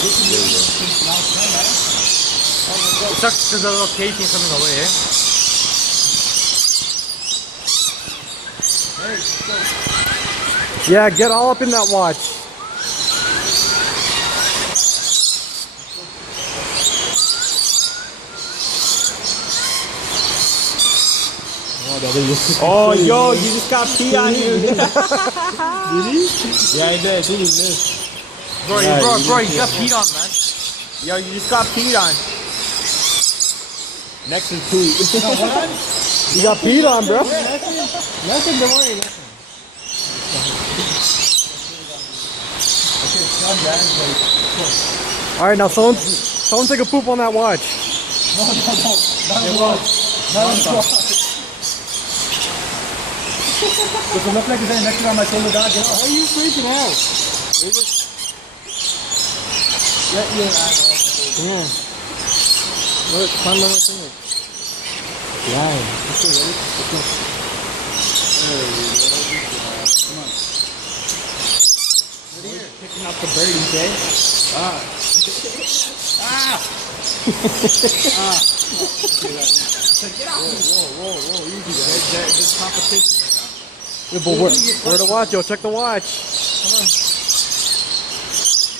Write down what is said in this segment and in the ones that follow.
It sucks because the little casing coming away, eh? Yeah, get all up in that watch. Oh, yo, you just got pee on you. Did he? Yeah, he did. Did he? Bro, Yeah, bro, you got peed on, man. Yo, you just got peed on. Next is Pete. You got peed on, bro. Nothing, don't worry. All right, now someone take a poop on that watch. Does it look like it's next to my shoulder, dog? Why are you freaking out? Yeah. Look, climb on my finger. Yeah. Okay, ready? Let's go. Come on. We're picking up the birdies, eh? Get out! Whoa, easy. There's competition right now. Yeah, but where the watch, yo? Check the watch. Come on.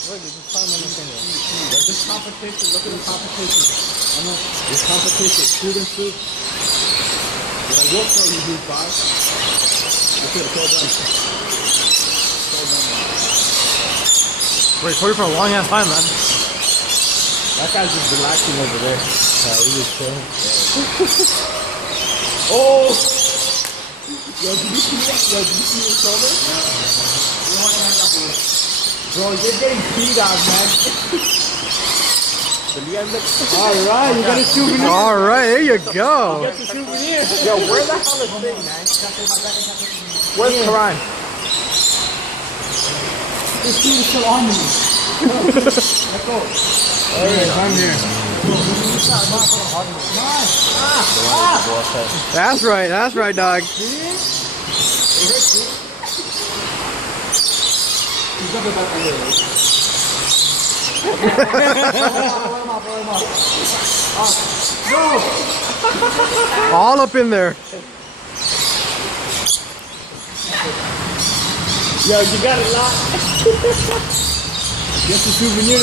Look, there's climb on the finger. There's competition. Look at the competition. There's competition. Shoot and shoot. But I will tell you who's by. Okay, it's all done. It's all done. Wait, for a long ass time, man. That guy's just relaxing over there. He just chilling. Oh! Yo, did you see that? Yo, did you see your shoulder? Bro, you're getting peed on, man. Alright, you got a souvenir. All right, there you go. Get the souvenir. Yo, where the hell is Thing, man? Where's Karan? This shoe is still on me. Let's go. Alright, I'm here. That's right, dog. All up in there. Yo, you got it locked. Get the souvenir.